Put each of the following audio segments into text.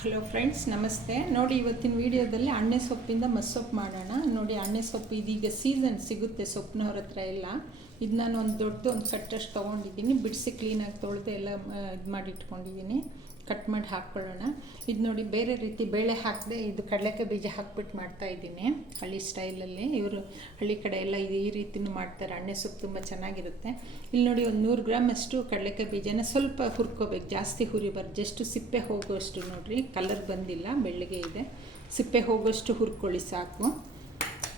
Hello friends ನಮಸ್ತೆ. ನೋಡಿ ಇವತ್ತಿನ ವಿಡಿಯೋದಲ್ಲಿ ಅಣ್ಣೆ ಸೊಪ್ಪಿಂದ ಮಸ್ಸೊಪ್ಪು ಮಾಡೋಣ. ನೋಡಿ ಅಣ್ಣೆ ಸೊಪ್ಪು ಇದೀಗ ಸೀಸನ್ ಸಿಗುತ್ತೆ ಸೊಪ್ಪಿನವ್ರ ಹತ್ರ ಎಲ್ಲ. ಇದು ನಾನು ಒಂದು ದೊಡ್ಡ ಒಂದು ಕಟ್ಟಷ್ಟು ತೊಗೊಂಡಿದ್ದೀನಿ. ಬಿಡಿಸಿ ಕ್ಲೀನಾಗಿ ತೊಳೆದು ಎಲ್ಲ ಇದು ಮಾಡಿ ಇಟ್ಕೊಂಡಿದ್ದೀನಿ ಕಟ್ ಮಾಡಿ ಹಾಕ್ಕೊಳ್ಳೋಣ. ಇದು ನೋಡಿ ಬೇರೆ ರೀತಿ ಬೇಳೆ ಹಾಕದೆ ಇದು ಕಡಲೆಕಾಯಿ ಬೀಜ ಹಾಕ್ಬಿಟ್ಟು ಮಾಡ್ತಾ ಇದ್ದೀನಿ. ಹಳ್ಳಿ ಸ್ಟೈಲಲ್ಲಿ ಇವರು ಹಳ್ಳಿ ಕಡೆ ಎಲ್ಲ ಇದು ಈ ರೀತಿನೂ ಮಾಡ್ತಾರೆ. ಅಣ್ಣೆ ಸೊಪ್ಪು ತುಂಬ ಚೆನ್ನಾಗಿರುತ್ತೆ. ಇಲ್ಲಿ ನೋಡಿ ಒಂದು ನೂರು ಗ್ರಾಮ್ ಅಷ್ಟು ಕಡಲೆಕಾಯಿ ಬೀಜನ ಸ್ವಲ್ಪ ಹುರ್ಕೋಬೇಕು. ಜಾಸ್ತಿ ಹುರಿಬಾರ್ದು. ಜಸ್ಟ್ ಸಿಪ್ಪೆ ಹೋಗುವಷ್ಟು ನೋಡಿರಿ. ಕಲರ್ ಬಂದಿಲ್ಲ. ಬೆಳ್ಳಗೆ ಇದೆ. ಸಿಪ್ಪೆ ಹೋಗುವಷ್ಟು ಹುರ್ಕೊಳ್ಳಿ ಸಾಕು.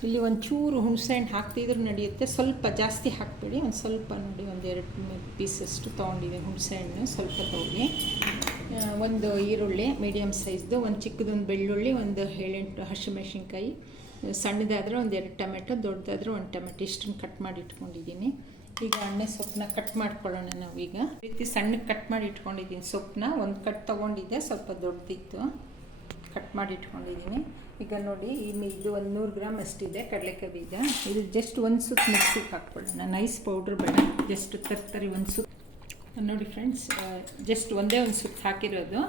ಇಲ್ಲಿ ಒಂಚೂರು ಹುಣಸೆಹಣ್ಣು ಹಾಕ್ತಿದ್ರು ನಡೆಯುತ್ತೆ. ಸ್ವಲ್ಪ ಜಾಸ್ತಿ ಹಾಕಬೇಡಿ. ಒಂದು ಸ್ವಲ್ಪ ನೋಡಿ ಒಂದು ಎರಡು ಪೀಸಷ್ಟು ತೊಗೊಂಡಿದೆ ಹುಣಸೆಹಣ್ಣು ಸ್ವಲ್ಪ ತೊಗೊಳ್ಳಿ. ಒಂದು ಈರುಳ್ಳಿ ಮೀಡಿಯಮ್ ಸೈಜ್ದು ಒಂದು ಚಿಕ್ಕದೊಂದು ಬೆಳ್ಳುಳ್ಳಿ, ಒಂದು ಏಳೆಂಟು ಹಸಿಮೆಣಸಿನ್ಕಾಯಿ ಸಣ್ಣದಾದರೆ ಒಂದು ಎರಡು ಟೊಮೆಟೊ, ದೊಡ್ಡದಾದ್ರೆ ಒಂದು ಟೊಮೆಟೊ. ಇಷ್ಟನ್ನು ಕಟ್ ಮಾಡಿ ಇಟ್ಕೊಂಡಿದ್ದೀನಿ. ಈಗ ಅಣ್ಣೆ ಸೊಪ್ಪನ್ನ ಕಟ್ ಮಾಡ್ಕೊಳ್ಳೋಣ ನಾವೀಗ. ರೀತಿ ಸಣ್ಣಗೆ ಕಟ್ ಮಾಡಿ ಇಟ್ಕೊಂಡಿದ್ದೀನಿ ಸೊಪ್ಪನ್ನ. ಒಂದು ಕಟ್ ತೊಗೊಂಡಿದ್ದೆ, ಸ್ವಲ್ಪ ದೊಡ್ಡದಿತ್ತು. ಕಟ್ ಮಾಡಿ ಇಟ್ಕೊಂಡಿದ್ದೀನಿ. ಈಗ ನೋಡಿ ಇನ್ನು ಇದು ಒಂದು ನೂರು ಗ್ರಾಮ್ ಅಷ್ಟಿದೆ, ಕಡಲೆಕಾಯಿ ಬೀಜ. ಇದು ಜಸ್ಟ್ ಒಂದು ಸುತ್ತು ಮಿಕ್ಸಿಗೆ ಹಾಕ್ಕೊಳ್ಳೋಣ. ನೈಸ್ ಪೌಡ್ರ್ ಬೇಡ ಜಸ್ಟ್ ತರ್ತರಿ ಒಂದು ಸುತ್ತು. ನೋಡಿ ಫ್ರೆಂಡ್ಸ್ ಜಸ್ಟ್ ಒಂದೇ ಒಂದು ಸುತ್ತು ಹಾಕಿರೋದು.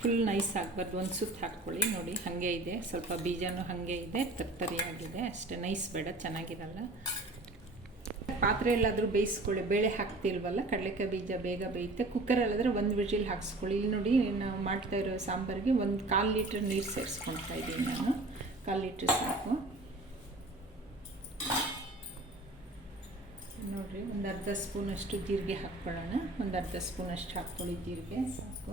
ಫುಲ್ ನೈಸ್ ಆಗಬಾರ್ದು. ಒಂದು ಸುತ್ತು ಹಾಕ್ಕೊಳ್ಳಿ. ನೋಡಿ, ಹಾಗೆ ಇದೆ. ಸ್ವಲ್ಪ ಬೀಜನೂ ಹಾಗೆ ಇದೆ. ತರ್ತರಿಯಾಗಿದೆ ಅಷ್ಟೇ ನೈಸ್ ಬೇಡ, ಚೆನ್ನಾಗಿರಲ್ಲ. ಪಾತ್ರೆ ಎಲ್ಲಾದರೂ ಬೇಯಿಸ್ಕೊಳ್ಳಿ. ಬೇಳೆ ಹಾಕ್ತಿಲ್ವಲ್ಲ? ಕಡಲೆಕಾಯಿ ಬೀಜ ಬೇಗ ಬೇಯುತ್ತೆ. ಕುಕ್ಕರಲ್ಲಾದರೆ ಒಂದು ವಿಜಿಲ್ ಹಾಕ್ಸ್ಕೊಳ್ಳಿ. ಇಲ್ಲಿ ನೋಡಿ ನಾವು ಮಾಡ್ತಾ ಇರೋ ಸಾಂಬಾರಿಗೆ ಒಂದು ಕಾಲು ಲೀಟ್ರ್ ನೀರು ಸೇರಿಸ್ಕೊಳ್ತಾ ಇದ್ದೀನಿ ನಾನು. ಕಾಲು ಲೀಟ್ರ್ ಸಾಕು. ನೋಡಿರಿ, ಒಂದು ಅರ್ಧ ಸ್ಪೂನಷ್ಟು ಜೀರಿಗೆ ಹಾಕ್ಕೊಳ್ಳೋಣ. ಒಂದು ಅರ್ಧ ಸ್ಪೂನಷ್ಟು ಹಾಕ್ಕೊಳ್ಳಿ ಜೀರಿಗೆ, ಸಾಕು.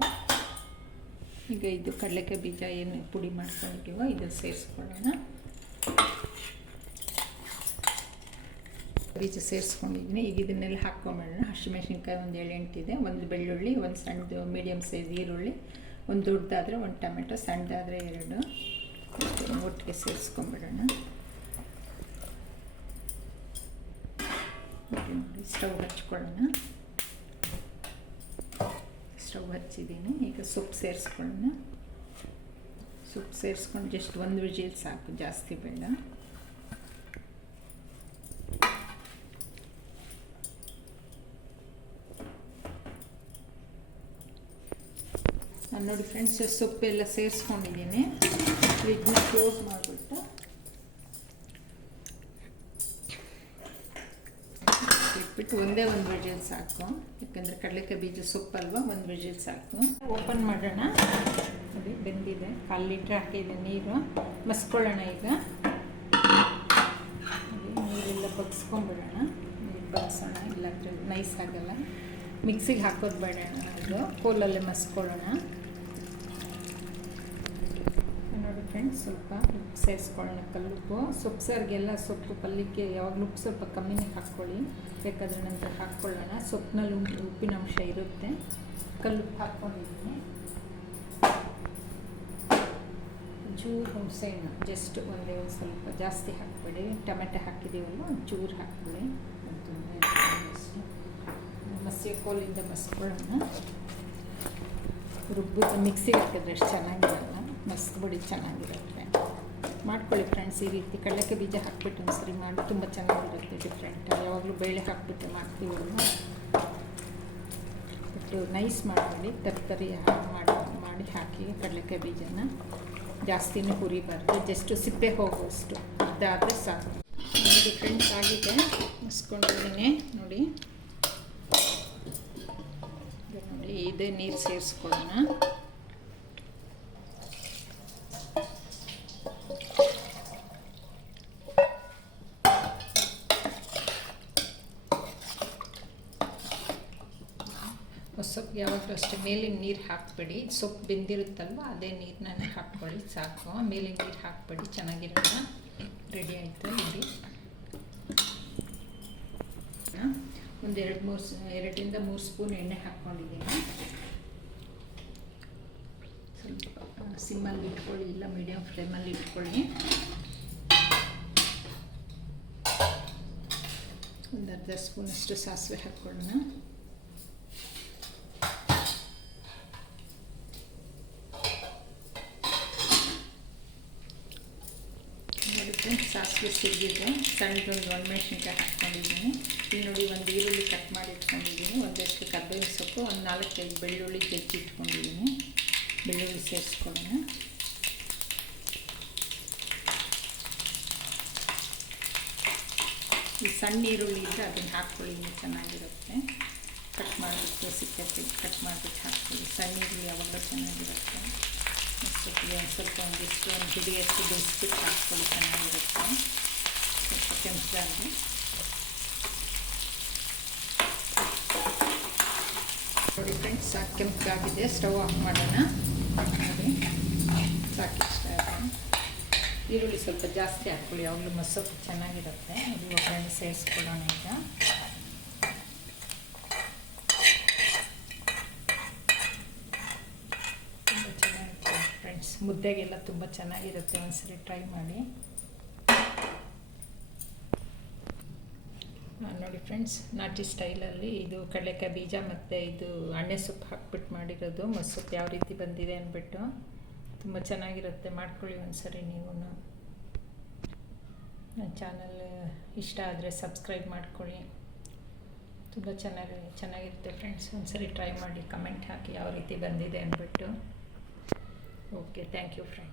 ಈಗ ಇದು ಕಡಲೆಕಾಯಿ ಬೀಜ ಏನು ಪುಡಿ ಮಾಡ್ಕೊಂಡಿದ್ದೀವೋ ಇದು ಸೇರಿಸ್ಕೊಳ್ಳೋಣ. ಬೀಜ ಸೇರಿಸ್ಕೊಂಡಿದ್ದೀನಿ. ಈಗ ಇದನ್ನೆಲ್ಲ ಹಾಕ್ಕೊಂಬಿಡೋಣ ಹಸಿಮೆಣಸಿನ್ಕಾಯಿ ಒಂದು ಏಳೆಂಟಿದೆ ಒಂದು ಬೆಳ್ಳುಳ್ಳಿ, ಒಂದು ಸಣ್ಣದು ಮೀಡಿಯಮ್ ಸೈಜ್ ಈರುಳ್ಳಿ, ಒಂದು ದೊಡ್ಡದಾದರೆ ಒಂದು ಟೊಮೆಟೊ, ಸಣ್ಣದಾದರೆ ಎರಡು. ಒಟ್ಟಿಗೆ ಸೇರಿಸ್ಕೊಂಬಿಡೋಣ ನೋಡಿ ನೋಡಿ ಸ್ಟವ್ ಹಚ್ಕೊಳ್ಳೋಣ. ಸ್ಟವ್ ಹಚ್ಚಿದ್ದೀನಿ. ಈಗ ಸೊಪ್ಪು ಸೇರಿಸ್ಕೊಳ್ಳೋಣ. ಸೊಪ್ಪು ಸೇರಿಸ್ಕೊಂಡು ಜಸ್ಟ್ ಒಂದು ವಿಜಿಲ್ ಸಾಕು, ಜಾಸ್ತಿ ಬೇಡ. ನಾನು ನೋಡಿ ಫ್ರೆಂಡ್ಸ್ ಸೊಪ್ಪೆಲ್ಲ ಸೇರಿಸ್ಕೊಂಡಿದ್ದೀನಿ. ಫ್ರಿಜ್ನ ಕ್ಲೋಸ್ ಮಾಡಿಬಿಟ್ಟು. ಇಟ್ಬಿಟ್ಟು ಒಂದೇ ಒಂದು ವಿಜಿಲ್ ಸಾಕು. ಯಾಕಂದರೆ ಕಡಲೆಕಾಯಿ ಬೀಜ ಸೊಪ್ಪಲ್ವಾ? ಒಂದು ವಿಜಿಲ್ ಸಾಕು. ಓಪನ್ ಮಾಡೋಣ. ನೋಡಿ, ಬೆಂದಿದೆ. ಕಾಲು ಲೀಟ್ರ್ ಹಾಕಿದೆ ನೀರು. ಮಸ್ಕೊಳ್ಳೋಣ ಈಗ. ನೀರೆಲ್ಲ ಬಗ್ಸ್ಕೊಂಡ್ಬಿಡೋಣ. ನೀರು ಬಗ್ಸೋಣ. ಇಲ್ಲಾಂದರೆ ನೈಸ್ ಆಗಲ್ಲ. ಮಿಕ್ಸಿಗೆ ಹಾಕೋದು ಬೇಡೋಣ ಅದು. ಕೋಲಲ್ಲೇ ಮಸ್ಕೊಳ್ಳೋಣ. ನೋಡಿ ಫ್ರೆಂಡ್ಸ್ ಸ್ವಲ್ಪ ಉಪ್ಪು ಸೇರಿಸ್ಕೊಳ್ಳೋಣ ಕಲ್ಲುಪ್ಪು. ಸೊಪ್ಪು ಸಾರಿಗೆಲ್ಲ ಸೊಪ್ಪು ಪಲ್ಯಕ್ಕೆ ಯಾವಾಗಲೂ ಉಪ್ಪು ಸ್ವಲ್ಪ ಕಮ್ಮಿನೇ ಹಾಕ್ಕೊಳ್ಳಿ. ಬೇಕಾದ್ರೆ ನಂತರ ಹಾಕ್ಕೊಳ್ಳೋಣ ಸೊಪ್ಪಿನಲ್ಲಿ ಉಪ್ಪಿನ ಅಂಶ ಇರುತ್ತೆ. ಕಲ್ಲುಪ್ಪು ಹಾಕ್ಕೊಂಡಿದ್ದೀನಿ. ಚೂರು ಹುಣಸೆಹಣ್ಣು ಜಸ್ಟ್ ಒಂದೇ ಒಂದು ಸ್ವಲ್ಪ. ಜಾಸ್ತಿ ಹಾಕ್ಬೇಡಿ. ಟೊಮೆಟೊ ಹಾಕಿದ್ದೀವಲ್ಲ ಒಂದು ಚೂರು ಹಾಕ್ಕೊಳ್ಳಿ ಒಂದು ಅಷ್ಟು ಮಸಿ ಕೋಲಿಂದ ಮಸ್ಕೊಳ್ಳೋಣ. ರುಬ್ಬಿದ ಮಿಕ್ಸಿಗೆ ಹಾಕಿದ್ರೆ ಅಷ್ಟು ಚೆನ್ನಾಗಿರಲ್ಲ. ಮಸ್ಕ್ಬಿಡಿ ಚೆನ್ನಾಗಿರುತ್ತೆ. ಮಾಡ್ಕೊಳ್ಳಿ ಫ್ರೆಂಡ್ಸ್ ಈ ರೀತಿ ಕಡಲೆಕಾಯಿ ಬೀಜ ಹಾಕ್ಬಿಟ್ಟು ಒಂದ್ಸರಿ ಮಾಡಿ ತುಂಬ ಚೆನ್ನಾಗಿರುತ್ತೆ ಡಿಫ್ರೆಂಟ್ ಯಾವಾಗಲೂ ಬೇಳೆ ಹಾಕ್ಬಿಟ್ಟು ಮಾಡ್ತೀವಲ್ಲ ಬಿಟ್ಟು ನೈಸ್ ಮಾಡ್ಕೊಳ್ಳಿ ತರಕಾರಿ ಮಾಡಿ ಮಾಡಿ ಹಾಕಿ ಕಡಲೆಕಾಯಿ ಬೀಜನ. ಜಾಸ್ತಿನೂ ಹುರಿಬಾರ್ದು ಜಸ್ಟು ಸಿಪ್ಪೆ ಹೋಗುವಷ್ಟು. ಇದಾದರೆ ಸಾಕು. ನೋಡಿ ಫ್ರೆಂಡ್ಸ್ ಆಗಿದೆ. ಮುಸ್ಕೊಂಡಿದ್ದೀನಿ ನೋಡಿ. ನೋಡಿ, ಇದೇ ನೀರು ಸೇರಿಸ್ಕೊಳ್ಳೋಣ. ಸೊಪ್ಪು ಯಾವಾಗಲೂ ಅಷ್ಟೇ. ಮೇಲಿನ ನೀರು ಹಾಕಬೇಡಿ. ಸೊಪ್ಪು ಬೆಂದಿರುತ್ತಲ್ವ, ಅದೇ ನೀರನ್ನ ಹಾಕ್ಕೊಳ್ಳಿ, ಸಾಕು. ಮೇಲಿನ ನೀರು ಹಾಕಬೇಡಿ ಚೆನ್ನಾಗಿರೋಣ ರೆಡಿ ಆಯಿತು, ನೋಡಿ. ಒಂದು ಎರಡು ಮೂರು ಎರಡರಿಂದ ಮೂರು ಸ್ಪೂನ್ ಎಣ್ಣೆ ಹಾಕ್ಕೊಂಡಿದ್ದೀನಿ. ಸ್ವಲ್ಪ ಸಿಮ್ಮಲ್ಲಿ ಇಟ್ಕೊಳ್ಳಿ, ಇಲ್ಲ ಮೀಡಿಯಮ್ ಫ್ಲೇಮಲ್ಲಿ ಇಟ್ಕೊಳ್ಳಿ. ಒಂದು ಅರ್ಧ ಸ್ಪೂನಷ್ಟು ಸಾಸಿವೆ ಹಾಕ್ಕೊಳ್ಳೋಣ ನೋಡಿ ಸಾಸಿವೆ ಸಿಗಿದೆ ಸಣ್ಣದೊಂದು ಒಣಮೆಣ್ಸಿನ್ಕಾಯಿ ಹಾಕ್ಕೊಂಡಿದ್ದೀನಿ. ಇಲ್ಲಿ ನೋಡಿ ಒಂದು ಈರುಳ್ಳಿ ಕಟ್ ಮಾಡಿ ಇಟ್ಕೊಂಡಿದ್ದೀನಿ. ಒಂದಷ್ಟು ಕರ್ಬೇವಿನ ಸೊಪ್ಪು, ಒಂದು ನಾಲ್ಕೈದು ಬೆಳ್ಳುಳ್ಳಿ ಜಜ್ಜಿ ಇಟ್ಕೊಂಡಿದ್ದೀನಿ. ಬೆಳ್ಳುಳ್ಳಿ ಸೇರಿಸ್ಕೊಳ್ಳೋಣ. ಈ ಸಣ್ಣ ಈರುಳ್ಳಿ ಇದ್ದರೆ ಅದನ್ನು ಹಾಕ್ಕೊಳ್ಳಿ ಚೆನ್ನಾಗಿರುತ್ತೆ. ಕಟ್ ಮಾಡಿಬಿಟ್ಟು ಸಿಪ್ಪೆ ಕಟ್ ಮಾಡಿಬಿಟ್ಟು ಹಾಕ್ಕೊಳ್ಳಿ. ಸಣ್ಣ ಈರುಳ್ಳಿ ಯಾವಾಗಲೂ ಚೆನ್ನಾಗಿರುತ್ತೆ. ಸ್ವಲ್ಪ ಒಂದಿಷ್ಟು ಒಂದು ಹಿಡಿಯಷ್ಟು ಬಿಡಿಸ್ಬಿಟ್ಟು ಹಾಕ್ಕೊಂಡು ಚೆನ್ನಾಗಿರುತ್ತೆ ಸ್ವಲ್ಪ ಕೆಂಪದಾಗಿ ನೋಡಿ ಫ್ರೆಂಡ್ಸ್ ಸಾಕು ಕೆಂಪಾಗಿದೆ ಸ್ಟವ್ ಆಫ್ ಮಾಡೋಣ ನೋಡಿ ಸಾಕು ಇಷ್ಟ ಆಯಿತು ಈರುಳ್ಳಿ ಸ್ವಲ್ಪ ಜಾಸ್ತಿ ಹಾಕ್ಕೊಳ್ಳಿ ಯಾವಾಗಲೂ ಮಸೊಪ್ಪು ಚೆನ್ನಾಗಿರುತ್ತೆ ಅದು ಒಗ್ಗರಣೆ ಸೇರಿಸ್ಕೊಳ್ಳೋಣ ಈಗ ತುಂಬ ಚೆನ್ನಾಗಿರುತ್ತೆ ಫ್ರೆಂಡ್ಸ್ ಮುದ್ದೆಗೆಲ್ಲ ತುಂಬ ಚೆನ್ನಾಗಿರುತ್ತೆ, ಒಂದ್ಸರಿ ಟ್ರೈ ಮಾಡಿ. ನೋಡಿ ಫ್ರೆಂಡ್ಸ್ ನಾಟಿ ಸ್ಟೈಲಲ್ಲಿ ಇದು ಕಡಲೆಕಾಯಿ ಬೀಜ ಮತ್ತು ಇದು ಅಣ್ಣೆ ಸೊಪ್ಪು ಹಾಕ್ಬಿಟ್ಟು ಮಾಡಿರೋದು. ಮೊಸೊಪ್ಪು ಯಾವ ರೀತಿ ಬಂದಿದೆ ಅಂದ್ಬಿಟ್ಟು ತುಂಬ ಚೆನ್ನಾಗಿರುತ್ತೆ. ಮಾಡ್ಕೊಳ್ಳಿ ಒಂದ್ಸರಿ ನೀವು ನನ್ನ ಚಾನಲ್ ಇಷ್ಟ ಆದರೆ ಸಬ್ಸ್ಕ್ರೈಬ್ ಮಾಡ್ಕೊಳ್ಳಿ. ತುಂಬ ಚೆನ್ನಾಗಿ, ಚೆನ್ನಾಗಿರುತ್ತೆ ಫ್ರೆಂಡ್ಸ್ ಒಂದ್ಸರಿ ಟ್ರೈ ಮಾಡಿ ಕಮೆಂಟ್ ಹಾಕಿ ಯಾವ ರೀತಿ ಬಂದಿದೆ ಅಂದ್ಬಿಟ್ಟು. Okay, thank you, friend.